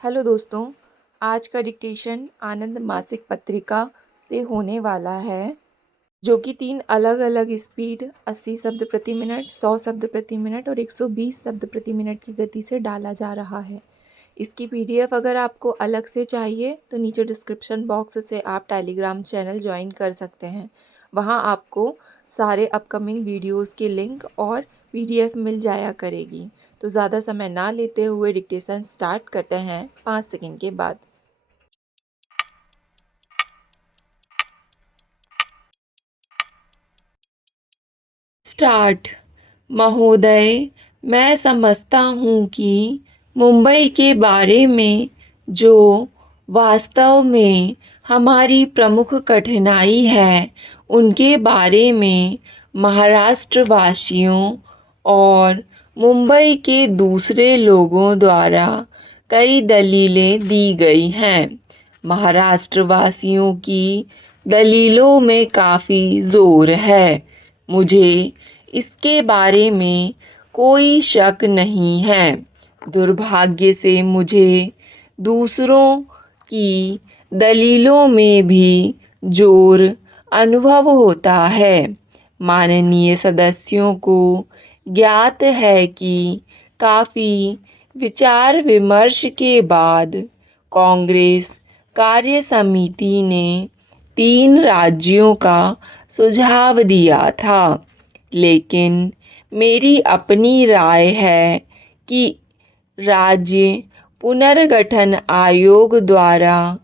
Hello दोस्तों, आज का डिक्टेशन आनंद मासिक पत्रिका से होने वाला है, जो कि 3 अलग-अलग स्पीड 80 शब्द प्रति मिनट, 100 शब्द प्रति मिनट और 120 शब्द प्रति मिनट की गति से डाला जा रहा है। इसकी पीडीएफ अगर आपको अलग से चाहिए तो नीचे डिस्क्रिप्शन बॉक्स से आप टेलीग्राम चैनल ज्वाइन कर सकते हैं। वहाँ आपको सारे अपकमिंग वीडियोज़ की लिंक और पीडीएफ मिल जाया करेगी। तो ज़्यादा समय ना लेते हुए डिक्टेशन स्टार्ट करते हैं 5 सेकंड के बाद। स्टार्ट। महोदय, मैं समझता हूँ कि मुंबई के बारे में जो वास्तव में हमारी प्रमुख कठिनाई है, उनके बारे में महाराष्ट्रवासियों और मुंबई के दूसरे लोगों द्वारा कई दलीलें दी गई हैं। महाराष्ट्रवासियों की दलीलों में काफ़ी ज़ोर है। मुझे इसके बारे में कोई शक नहीं है। दुर्भाग्य से मुझे दूसरों की दलीलों में भी जोर अनुभव होता है। माननीय सदस्यों को ज्ञात है कि काफ़ी विचार विमर्श के बाद कांग्रेस कार्य समिति ने 3 राज्यों का सुझाव दिया था, लेकिन मेरी अपनी राय है कि राज्य पुनर्गठन आयोग द्वारा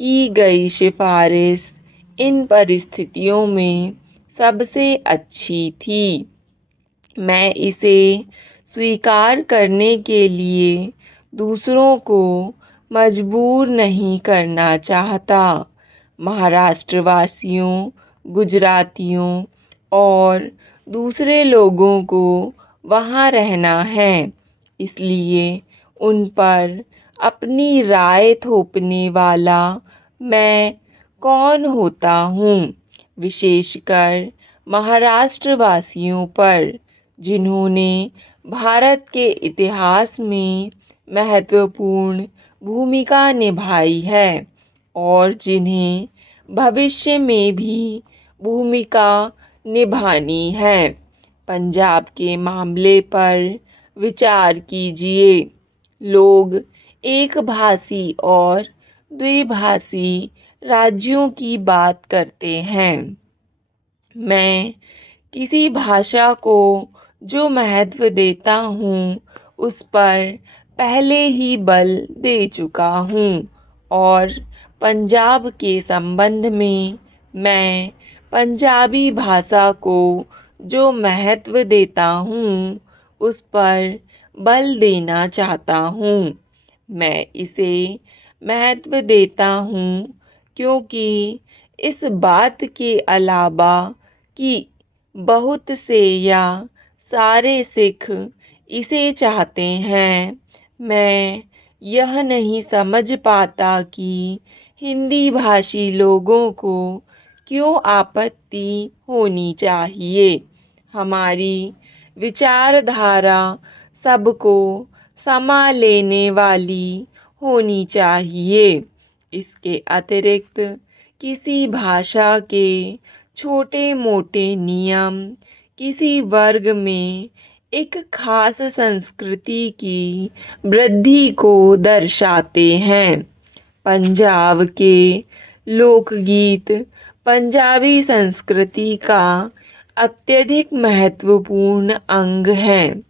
की गई सिफारिश इन परिस्थितियों में सबसे अच्छी थी। मैं इसे स्वीकार करने के लिए दूसरों को मजबूर नहीं करना चाहता। महाराष्ट्रवासियों, गुजरातियों और दूसरे लोगों को वहाँ रहना है, इसलिए उन पर अपनी राय थोपने वाला मैं कौन होता हूँ, विशेषकर महाराष्ट्रवासियों पर, जिन्होंने भारत के इतिहास में महत्वपूर्ण भूमिका निभाई है और जिन्हें भविष्य में भी भूमिका निभानी है। पंजाब के मामले पर विचार कीजिए। लोग एक भाषी और द्विभाषी राज्यों की बात करते हैं। मैं किसी भाषा को जो महत्व देता हूँ, उस पर पहले ही बल दे चुका हूँ और पंजाब के संबंध में मैं पंजाबी भाषा को जो महत्व देता हूँ, उस पर बल देना चाहता हूँ। मैं इसे महत्व देता हूँ क्योंकि इस बात के अलावा कि बहुत से या सारे सिख इसे चाहते हैं, मैं यह नहीं समझ पाता कि हिंदी भाषी लोगों को क्यों आपत्ति होनी चाहिए। हमारी विचारधारा सबको समा लेने वाली होनी चाहिए। इसके अतिरिक्त किसी भाषा के छोटे मोटे नियम किसी वर्ग में एक खास संस्कृति की वृद्धि को दर्शाते हैं। पंजाब के लोकगीत पंजाबी संस्कृति का अत्यधिक महत्वपूर्ण अंग हैं।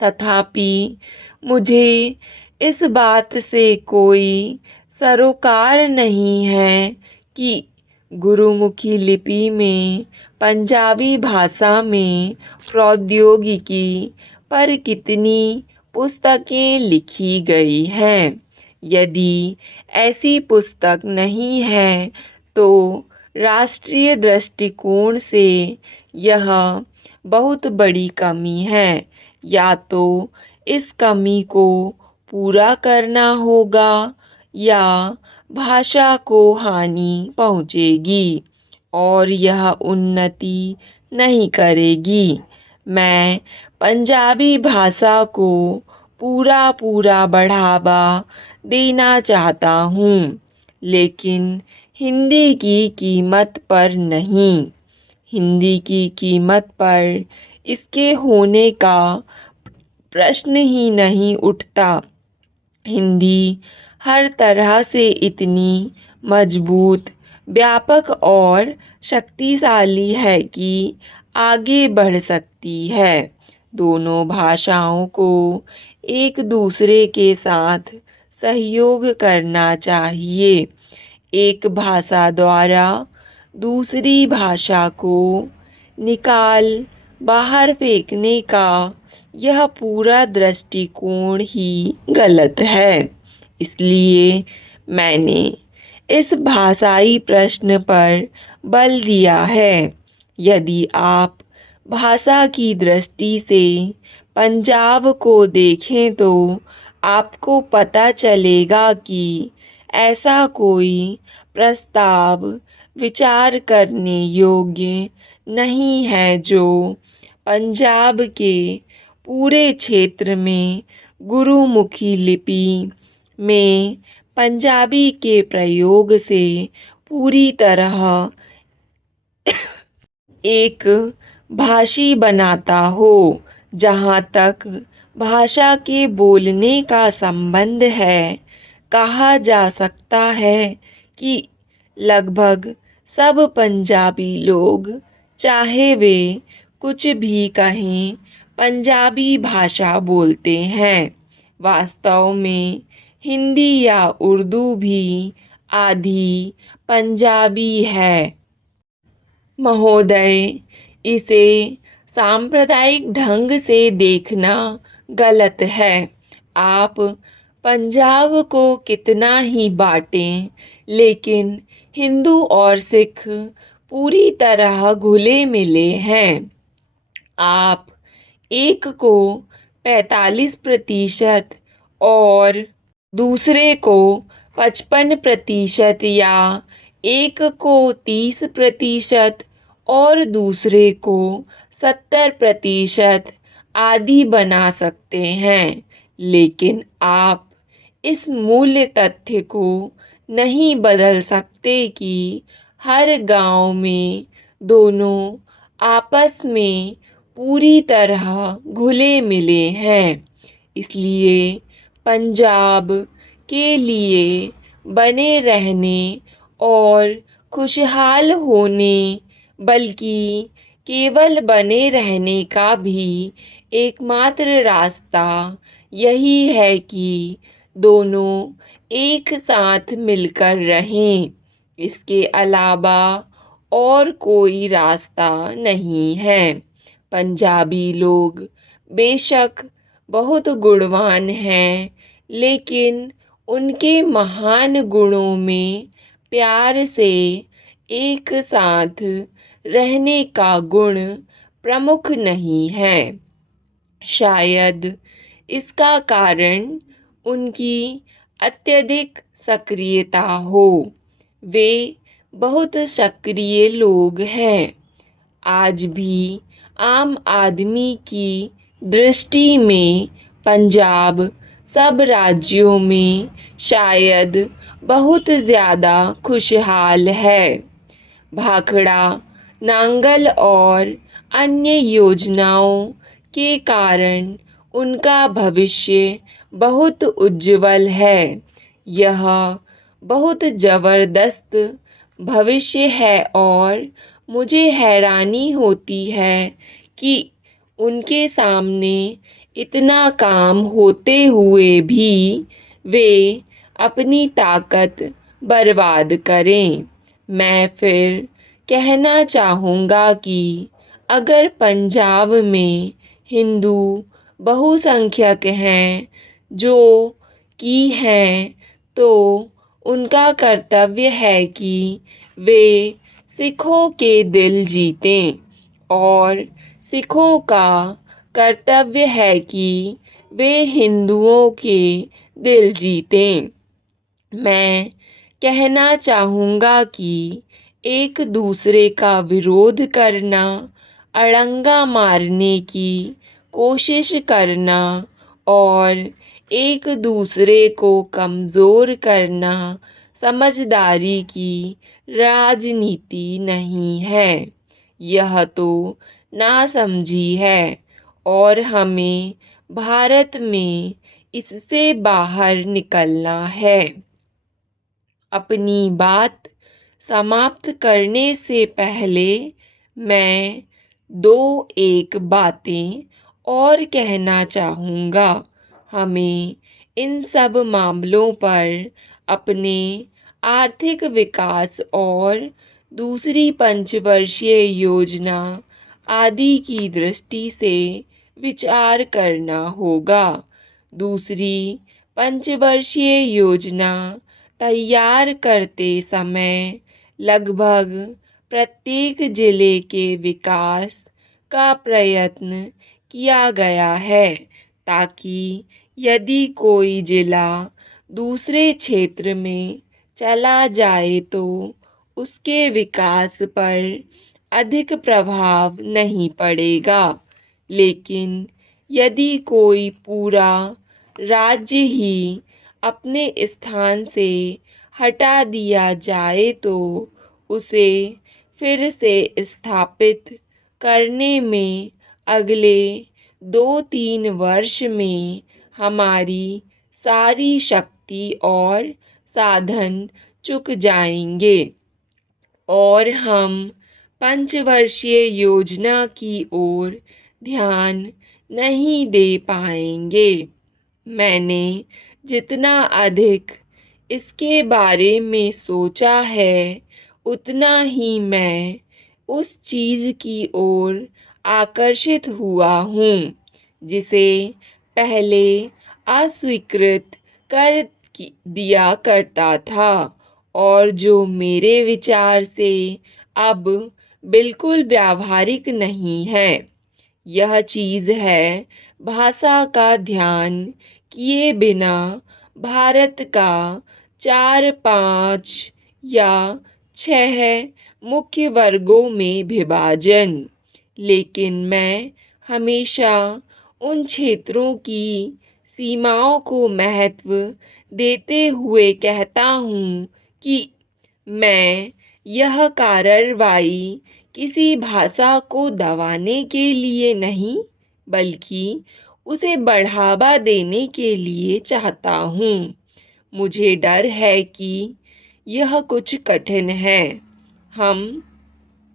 तथापि मुझे इस बात से कोई सरोकार नहीं है कि गुरुमुखी लिपि में पंजाबी भाषा में प्रौद्योगिकी पर कितनी पुस्तकें लिखी गई हैं। यदि ऐसी पुस्तक नहीं है तो राष्ट्रीय दृष्टिकोण से यह बहुत बड़ी कमी है। या तो इस कमी को पूरा करना होगा या भाषा को हानि पहुँचेगी और यह उन्नति नहीं करेगी। मैं पंजाबी भाषा को पूरा पूरा बढ़ावा देना चाहता हूँ, लेकिन हिंदी की कीमत पर नहीं। हिंदी की कीमत पर इसके होने का प्रश्न ही नहीं उठता। हिंदी हर तरह से इतनी मजबूत, व्यापक और शक्तिशाली है कि आगे बढ़ सकती है। दोनों भाषाओं को एक दूसरे के साथ सहयोग करना चाहिए। एक भाषा द्वारा दूसरी भाषा को निकाल बाहर फेंकने का यह पूरा दृष्टिकोण ही गलत है। इसलिए मैंने इस भाषाई प्रश्न पर बल दिया है। यदि आप भाषा की दृष्टि से पंजाब को देखें तो आपको पता चलेगा कि ऐसा कोई प्रस्ताव विचार करने योग्य नहीं है जो पंजाब के पूरे क्षेत्र में गुरुमुखी लिपि में पंजाबी के प्रयोग से पूरी तरह एक भाषी बनाता हो। जहाँ तक भाषा के बोलने का संबंध है, कहा जा सकता है कि लगभग सब पंजाबी लोग, चाहे वे कुछ भी कहें, पंजाबी भाषा बोलते हैं। वास्तव में हिंदी या उर्दू भी आधी पंजाबी है। महोदय, इसे सांप्रदायिक ढंग से देखना गलत है। आप पंजाब को कितना ही बांटें, लेकिन हिंदू और सिख पूरी तरह घुले मिले हैं। आप एक को 45% और दूसरे को 55% या एक को 30% और दूसरे को 70% आदि बना सकते हैं, लेकिन आप इस मूल तथ्य को नहीं बदल सकते कि हर गांव में दोनों आपस में पूरी तरह घुले मिले हैं। इसलिए पंजाब के लिए बने रहने और खुशहाल होने, बल्कि केवल बने रहने का भी एकमात्र रास्ता यही है कि दोनों एक साथ मिलकर रहें। इसके अलावा और कोई रास्ता नहीं है। पंजाबी लोग बेशक बहुत गुणवान हैं, लेकिन उनके महान गुणों में प्यार से एक साथ रहने का गुण प्रमुख नहीं है। शायद इसका कारण उनकी अत्यधिक सक्रियता हो। वे बहुत सक्रिय लोग हैं। आज भी आम आदमी की दृष्टि में पंजाब सब राज्यों में शायद बहुत ज़्यादा खुशहाल है। भाखड़ा नांगल और अन्य योजनाओं के कारण उनका भविष्य बहुत उज्जवल है। यह बहुत ज़बरदस्त भविष्य है और मुझे हैरानी होती है कि उनके सामने इतना काम होते हुए भी वे अपनी ताकत बर्बाद करें। मैं फिर कहना चाहूँगा कि अगर पंजाब में हिंदू बहुसंख्यक हैं जो कि हैं, तो उनका कर्तव्य है कि वे सिखों के दिल जीतें और सिखों का कर्तव्य है कि वे हिंदुओं के दिल जीतें। मैं कहना चाहूँगा कि एक दूसरे का विरोध करना, अड़ंगा मारने की कोशिश करना और एक दूसरे को कमज़ोर करना समझदारी की राजनीति नहीं है। यह तो नासमझी है और हमें भारत में इससे बाहर निकलना है। अपनी बात समाप्त करने से पहले मैं एक बातें और कहना चाहूँगा। हमें इन सब मामलों पर अपने आर्थिक विकास और दूसरी पंचवर्षीय योजना आदि की दृष्टि से विचार करना होगा। दूसरी पंचवर्षीय योजना तैयार करते समय लगभग प्रत्येक जिले के विकास का प्रयत्न किया गया है, ताकि यदि कोई जिला दूसरे क्षेत्र में चला जाए तो उसके विकास पर अधिक प्रभाव नहीं पड़ेगा। लेकिन यदि कोई पूरा राज्य ही अपने स्थान से हटा दिया जाए तो उसे फिर से स्थापित करने में अगले 2-3 वर्ष में हमारी सारी शक्ति और साधन चुक जाएंगे और हम पंचवर्षीय योजना की ओर ध्यान नहीं दे पाएंगे। मैंने जितना अधिक इसके बारे में सोचा है, उतना ही मैं उस चीज़ की ओर आकर्षित हुआ हूँ, जिसे पहले अस्वीकृत कर दिया करता था और जो मेरे विचार से अब बिल्कुल व्यावहारिक नहीं है। यह चीज़ है भाषा का ध्यान किए बिना भारत का 4-5 या 6 मुख्य वर्गों में विभाजन। लेकिन मैं हमेशा उन क्षेत्रों की सीमाओं को महत्व देते हुए कहता हूँ कि मैं यह कार्रवाई किसी भाषा को दबाने के लिए नहीं, बल्कि उसे बढ़ावा देने के लिए चाहता हूँ। मुझे डर है कि यह कुछ कठिन है। हम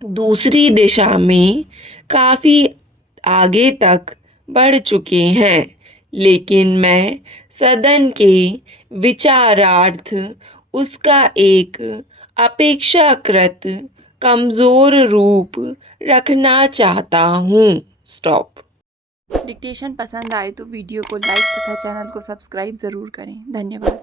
दूसरी दिशा में काफ़ी आगे तक बढ़ चुके हैं, लेकिन मैं सदन के विचारार्थ उसका एक अपेक्षाकृत कमज़ोर रूप रखना चाहता हूँ। स्टॉप। डिक्टेशन पसंद आए तो वीडियो को लाइक तथा चैनल को सब्सक्राइब ज़रूर करें। धन्यवाद।